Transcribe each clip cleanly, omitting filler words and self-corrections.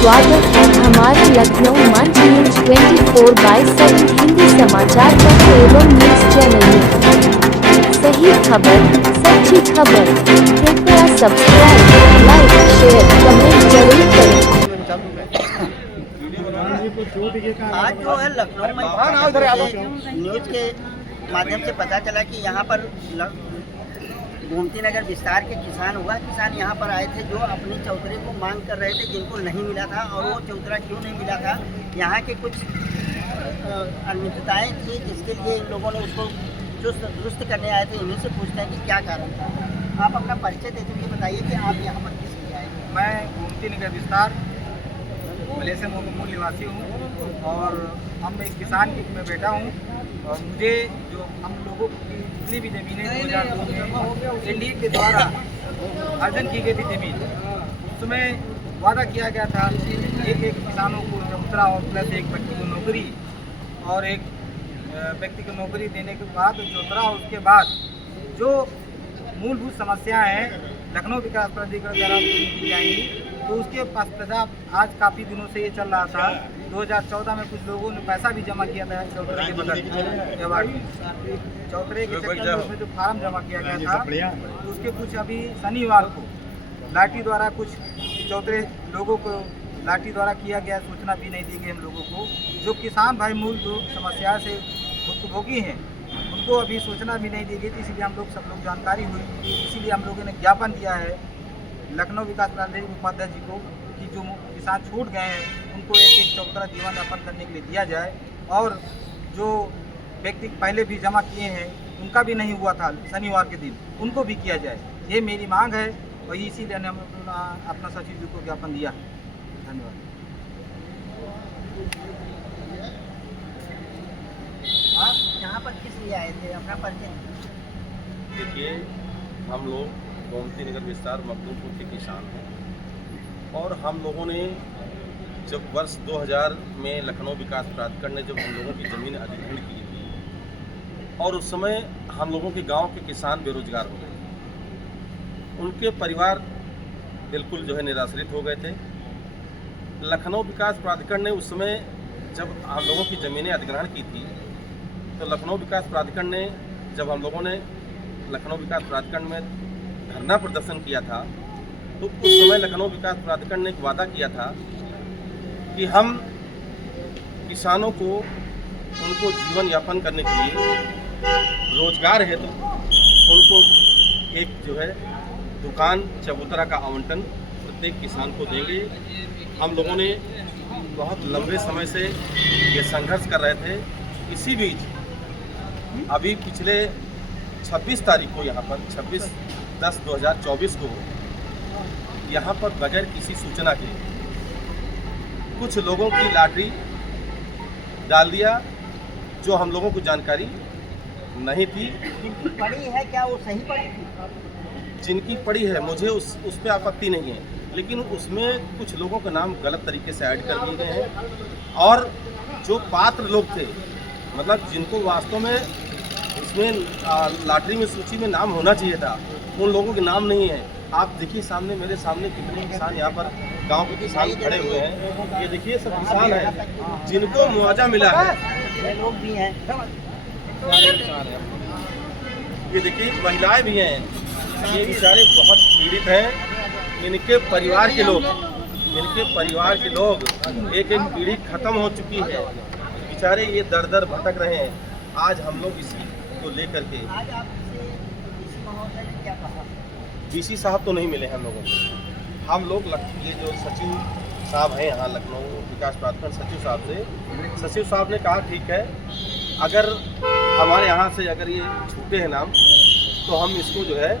स्वागत है हमारे लखनऊ मंच न्यूज 24/7 हिंदी समाचार पत्र एवं न्यूज चैनल में। सही खबर, सच्ची खबर। कृपया सब्सक्राइब, लाइक, शेयर, कमेंट जरूर करें। आज जो है लखनऊ में न्यूज के माध्यम से पता चला कि यहाँ पर गोमती नगर विस्तार के किसान यहाँ पर आए थे जो अपनी चौतरे को मांग कर रहे थे जिनको नहीं मिला था। और वो चौतरा क्यों नहीं मिला था, यहाँ के कुछ अनियमितताएँ थी जिसके लिए इन लोगों ने उसको दुरुस्त करने आए थे। इन्हीं से पूछते हैं कि क्या कारण था। आप अपना परिचय देते हुए बताइए कि आप यहाँ पर किस लिए आए थे। मैं गोमती नगर विस्तार मलेशिया मूल निवासी हूँ और हम एक किसान की में बैठा हूँ। और मुझे जो हम लोगों की जितनी भी ज़मीनें 2002 में एनडीए के द्वारा अर्जन की गई थी ज़मीन, उसमें वादा किया गया था एक किसानों को चौतरा और प्लस एक व्यक्ति को नौकरी और एक व्यक्ति को नौकरी देने के बाद चौतरा और उसके बाद जो मूलभूत समस्याएं हैं लखनऊ विकास प्राधिकरण द्वारा की जाएंगी। तो उसके पश्चात आज काफ़ी दिनों से ये चल रहा था। 2014 में कुछ लोगों ने पैसा भी जमा किया था चौतरे के बदले चौतरे के चक्कर में उसमें जो फार्म जमा किया गया था तो उसके कुछ अभी शनिवार को लाठी द्वारा कुछ चौतरे लोगों को लाठी द्वारा किया गया, सूचना भी नहीं दी गई हम लोगों को। जो किसान भाई मूल जो समस्या से भुक्तभोगी हैं उनको अभी सूचना भी नहीं दी गई थी, इसीलिए हम लोग सब लोग जानकारी हुई। इसीलिए हम लोगों ने ज्ञापन दिया है लखनऊ विकास प्राधिकरण उपाध्यक्ष जी को कि जो किसान छूट गए हैं उनको एक चौतरा जीवन यापन करने के लिए दिया जाए। और जो व्यक्ति पहले भी जमा किए हैं उनका भी नहीं हुआ था शनिवार के दिन, उनको भी किया जाए। ये मेरी मांग है और इसीलिए हमने अपना सचिव जी को ज्ञापन दिया है। धन्यवाद। आप यहाँ पर किस लिए आए थे, अपना परिचय? देखिए, हम लोग गोमती नगर विस्तार मखदूमपुर के किसान हैं और हम लोगों ने जब वर्ष 2000 में लखनऊ विकास प्राधिकरण ने जब हम लोगों की ज़मीन अधिग्रहण की थी और उस समय हम लोगों के गांव के किसान बेरोजगार हो गए थे, उनके परिवार बिल्कुल जो है निराश्रित हो गए थे। लखनऊ विकास प्राधिकरण ने उस समय जब हम लोगों की ज़मीनें अधिग्रहण की थी तो लखनऊ विकास प्राधिकरण ने जब हम लोगों ने लखनऊ विकास प्राधिकरण में धरना प्रदर्शन किया था तो उस समय लखनऊ विकास प्राधिकरण ने एक वादा किया था कि हम किसानों को उनको जीवन यापन करने के लिए रोजगार है तो उनको एक जो है दुकान चबूतरा का आवंटन प्रत्येक किसान को देंगे। हम लोगों ने बहुत लंबे समय से ये संघर्ष कर रहे थे। इसी बीच अभी पिछले 26 तारीख को यहाँ पर 26/10/2024 को यहाँ पर बगैर किसी सूचना के कुछ लोगों की लॉटरी डाल दिया जो हम लोगों को जानकारी नहीं थी। जिनकी पड़ी है क्या वो सही पड़ी थी? जिनकी पड़ी है मुझे उस पर आपत्ति नहीं है, लेकिन उसमें कुछ लोगों के नाम गलत तरीके से ऐड कर दिए गए हैं और जो पात्र लोग थे मतलब जिनको वास्तव में इसमें लॉटरी में सूची में नाम होना चाहिए था उन लोगों के नाम नहीं है। आप देखिए सामने मेरे सामने कितने किसान यहाँ पर गांव के किसान खड़े हुए हैं। ये देखिए सब किसान हैं जिनको मुआवजा मिला है। लोग भी हैं, ये देखिए महिलाएं भी हैं। ये बेचारे बहुत पीड़ित हैं। इनके परिवार के लोग एक पीढ़ी खत्म हो चुकी है। बेचारे ये दर दर भटक रहे हैं। आज हम लोग इसी को लेकर के आज आपसे डीसी महोदय ने क्या कहा? डीसी साहब तो नहीं मिले हम लोगों को। हम लोग ये जो सचिव साहब हैं यहाँ लखनऊ विकास प्राधिकरण सचिव साहब ने कहा ठीक है, अगर हमारे यहाँ से अगर ये छूटे हैं नाम तो हम इसको जो है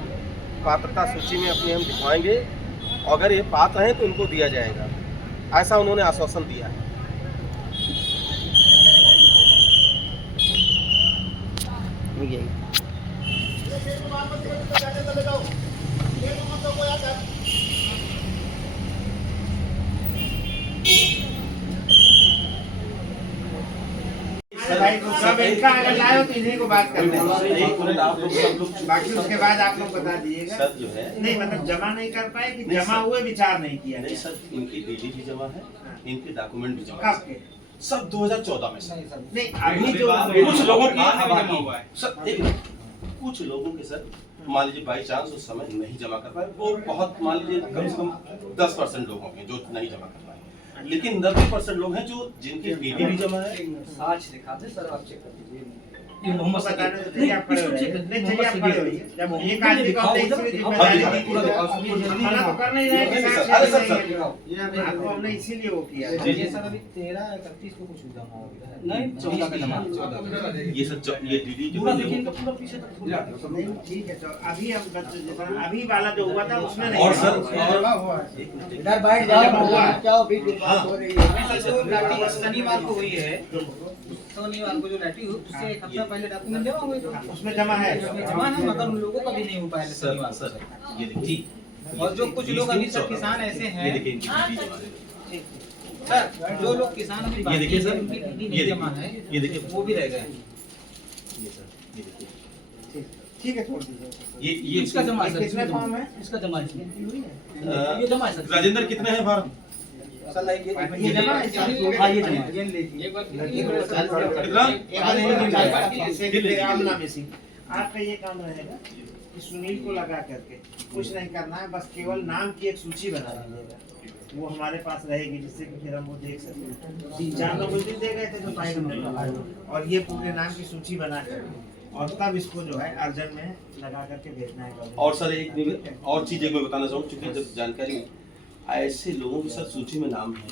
पात्रता सूची में अपनी हम दिखवाएंगे और अगर ये पात्र हैं तो उनको दिया जाएगा, ऐसा उन्होंने आश्वासन दिया है। अब इनका अगर लाए हो तो इन्हीं को बात करते हैं, एक मिनट आप लोग सब लोग बाकी उसके बाद आप लोग बता दीजिएगा। सर जो है नहीं मतलब जमा नहीं कर पाए कि नहीं, जमा सर। हुए विचार नहीं किया नहीं गया? सर, इनकी डीडी भी जमा है, इनके डॉक्यूमेंट भी जमा कब के? है, सब 2014 में सर। नहीं अभी जो कुछ लोगों की जमा हुआ है सर, एक मिनट, कुछ लोगों के सर मान लीजिए बाई चांस उस समय नहीं जमा कर पाए, वो बहुत मान लीजिए कम से कम 10% लोग होंगे जो नहीं जमा कर पाए, लेकिन 90% लोग हैं जो जिनकी डीडी भी जमा है। आज दिखाते सर, आप चेक कर दीजिए। ये मोहम्मद बताने तो चलिए आप खड़े हो जाइए। नहीं चलिए आप खड़े होइए। जब एक आदमी का होता है इसीलिए जिम्मेदारी दी पूरा दिखाओ। खाना तो कर नहीं रहे कि साहब अरे सर, सर आपको हमने इसीलिए वो किया। ये सर अभी 13-31 को कुछ जमा हो गया है। नहीं 14 का जमा, 14 ये सर ये डीडी जो पूरा है देखिए, वो- इनका पूरा पीछे तक खुला है। नहीं ठीक है तो अभी हम अभी वाला जो हुआ था उसमें नहीं और सर इधर बैठ जाओ, जाओ बात हो रही है। जो लाठी शनिवार को हुई है, शनिवार को जो लाठी हुई उससे एक हफ्ता पहले डॉक्यूमेंट जमा हुए थे। उसमें जमा है उसमें जमा है, मगर उन लोगों का भी नहीं हो पाया सर शनिवार सर को। ये देखिए, और जो कुछ लोग अभी तक किसान ऐसे हैं, ये देखिए इनकी डीडी जमा है। सर जो लोग किसान अभी ये देखिए सर, उनकी डीडी ये नहीं देखिए, जमा है, ये देखिए। वो भी रह गए। ये सर ये देखिए, ठीक है छोड़ दीजिए। ये इसका जमा है सर, कितने फॉर्म है? इसका जमा है इसमें। अ, ये जमा है सर। राजेंद्र कितने हैं फार्म? ये जमा है हाँ ये जमा है। आपका ये काम रहेगा कि सुनील को लगा करके कुछ नहीं करना है, बस केवल नाम की एक सूची बना दीजिएगा, वो हमारे पास रहेगी जिससे कि फिर हम वो देख सकते हैं। 3-4 लोग उस दिन दे गए थे जो 500 का, और ये पूरे नाम की सूची बना कर और तब इसको जो है अर्जन में लगा करके भेजना है। और सर एक और चीज एक मैं बताना चाहूँ, क्योंकि जब जानकारी ऐसे लोगों की सर सूची में नाम है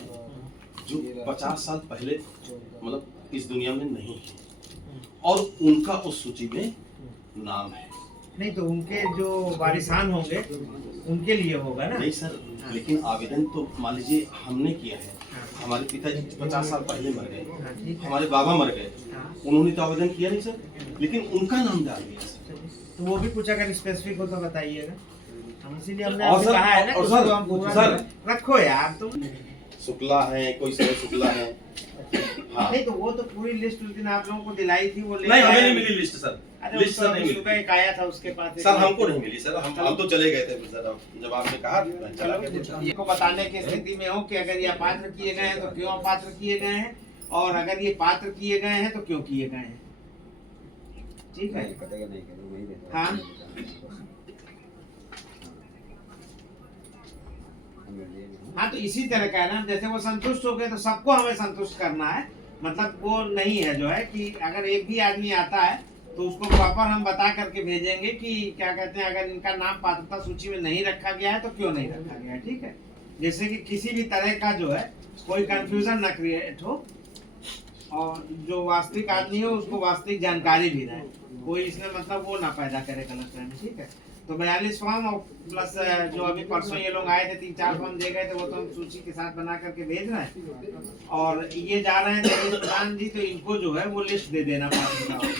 जो 50 साल पहले मतलब इस दुनिया में नहीं है और उनका उस सूची में नाम है। नहीं तो उनके जो वारिसान होंगे उनके लिए होगा ना। नहीं सर, लेकिन आवेदन तो मान लीजिए हमने किया है, हमारे पिताजी 50 साल पहले मर गए, हमारे बाबा मर गए, उन्होंने तो आवेदन किया नहीं सर, लेकिन उनका नाम डाल दिया सर। तो वो भी कुछ अगर स्पेसिफिक हो तो बताइएगा, हम इसीलिए हमने और आपसे सर, कहा है ना और कि सर, उसको हम पूरा सर, रखो यार तुम। शुक्ला है, कोई सर शुक्ला है। हाँ नहीं तो वो तो पूरी लिस्ट उस दिन आप लोगों को दिलाई थी, वो ले नहीं, हमें आए। नहीं मिली लिस्ट सर, अरे लिस्ट सर नहीं मिली। सुबह एक आया था उसके पास। सर हमको नहीं मिली सर, हम तो चले गए थे सर, जब आपने कहा मैं चला गया। ये को बताने की स्थिति में हो कि अगर ये अपात्र किए गए हैं तो क्यों अपात्र किए गए हैं, और अगर ये पात्र किए गए हैं तो क्यों किए गए हैं। ठीक है हाँ हाँ, तो इसी तरह का है ना, जैसे वो संतुष्ट हो गए तो सबको हमें संतुष्ट करना है। मतलब वो नहीं है जो है कि अगर एक भी आदमी आता है तो उसको प्रॉपर हम बता करके भेजेंगे कि क्या कहते हैं, अगर इनका नाम पात्रता सूची में नहीं रखा गया है तो क्यों नहीं रखा गया है। ठीक है, जैसे कि किसी भी तरह का जो है कोई कंफ्यूजन ना क्रिएट हो, और जो वास्तविक आदमी हो उसको वास्तविक जानकारी भी रहे, कोई इसमें मतलब वो ना पैदा करे गलतफहमी। ठीक है, तो 42 फॉर्म और प्लस जो अभी परसों ये लोग आए थे 3-4 फॉर्म दे गए थे, वो तो हम सूची के साथ बना करके भेज रहे हैं। और ये जा रहे हैं देवेश प्रधान जी, तो इनको जो है वो लिस्ट दे देना पात्र,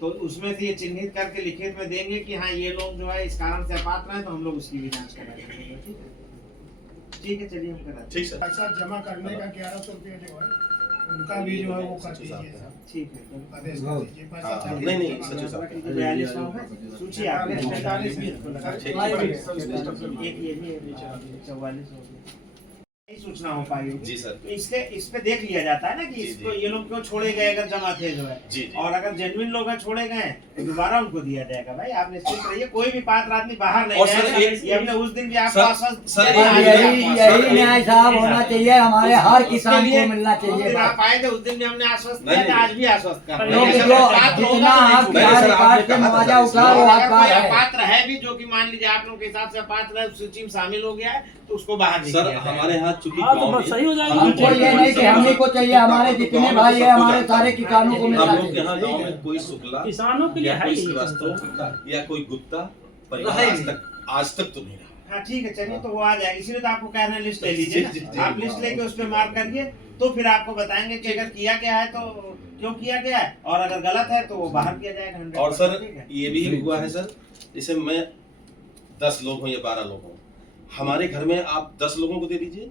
तो उसमें से ये चिन्हित करके लिखित में देंगे कि हाँ ये लोग जो है इस कारण से अपात्र हैं, तो हम लोग उसकी भी जांच करा देंगे। ठीक है, ठीक है, चलिए हम करा। ठीक सर। पैसा जमा करने का 1100 रुपये जो है उनका भी जो है वो कर दीजिए सर, ठीक है, आदेश कर दीजिए। पैसा हाँ, चाहिए। नहीं नहीं सचिव साहब, 42 फॉर्म है, सूची आपने 45 में इसको लगा ठीक एक ये भी 44 हो गया, नहीं सूचना हो पाई होगी। जी सर। तो इसके इस पे देख लिया जाता है ना कि जी, इसको जी। ये लोग क्यों छोड़े गए अगर जमा थे जो है, जी, जी। और अगर जेन्युइन लोग हैं छोड़े गए तो दोबारा उनको दिया जाएगा। भाई आप निश्चित रहिए, कोई भी पात्र आदमी बाहर नहीं और सर, जाएगा। एक- ये हमने उस दिन भी आपको सर, आश्वस्त सर, दिया, आज भी यही आपको यही आश्वस्त न्याय दिया। साहब होना चाहिए, हमारे हर किसान उसके लिए को मिलना उस दिन चाहिए। आप आए थे, उस दिन भी हमने आश्वस्त नहीं, किया था, नहीं। आज भी आश्वस्त कर रहे हैं। क्योंकि अगर जो पात्र होगा जितना तो नहीं आप छूटेगा। नहीं, सर, बिहार आपने रिकॉर्ड से कहा था मुआवजा सर, उठा वो अगर आप कोई बात है। अपात्र है भी जो कि मान लीजिए आप लोगों के हिसाब से अपात्र है, सूची में शामिल हो गया है, तो उसको बाहर नहीं सर किया जाएगा। हमारे यहाँ चूंकि हाँ, तो गाँव बस में सही हो जाएगा। हम हमको ये नहीं कि हमने को चाहिए, हमारे जितने भाई है हमारे सारे किसानों को मिलना हम लोग के यहाँ चाहिए। गाँव में कोई शुक्ला किसानों के लिए या है कोई ही। श्रीवास्तव या कोई गुप्ता परिवार रहे आज तक तो नहीं रहा। हाँ ठीक है, चलिए तो वो आ जाएगा, इसीलिए तो आपको कह रहे हैं लिस्ट ले लीजिए जी, जी, जी। ना। आप लिस्ट लेके उस पर मार्क करिए, तो फिर आपको बताएंगे कि अगर किया गया है तो क्यों किया गया है, और अगर गलत है तो वो बाहर किया जाएगा 100%। और सर ठीक है? ये भी हुआ है सर, जैसे मैं 10 लोग हूँ या 12 लोग हूँ, हमारे घर में आप 10 लोगों को दे दीजिए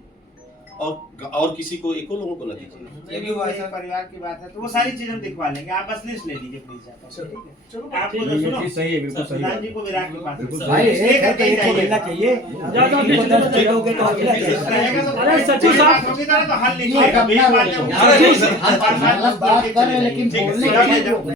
और किसी को एको लोगों को न दीजिए। ये भी हुआ है परिवार की बात है, तो वो सारी चीजें हम दिखवा लेंगे। आप बस लिस्ट ले लीजिए प्लीज। ठीक है, आपको तो सुनो, सही है, बिल्कुल सही प्रधान जी को विराट के पास भाई एक करके एक को मिलना चाहिए। इनको 10 दे दोगे तो अगला अरे सचिव साहब होगी तो हल लिखिएगा। बात कर रहे हैं लेकिन बोलने का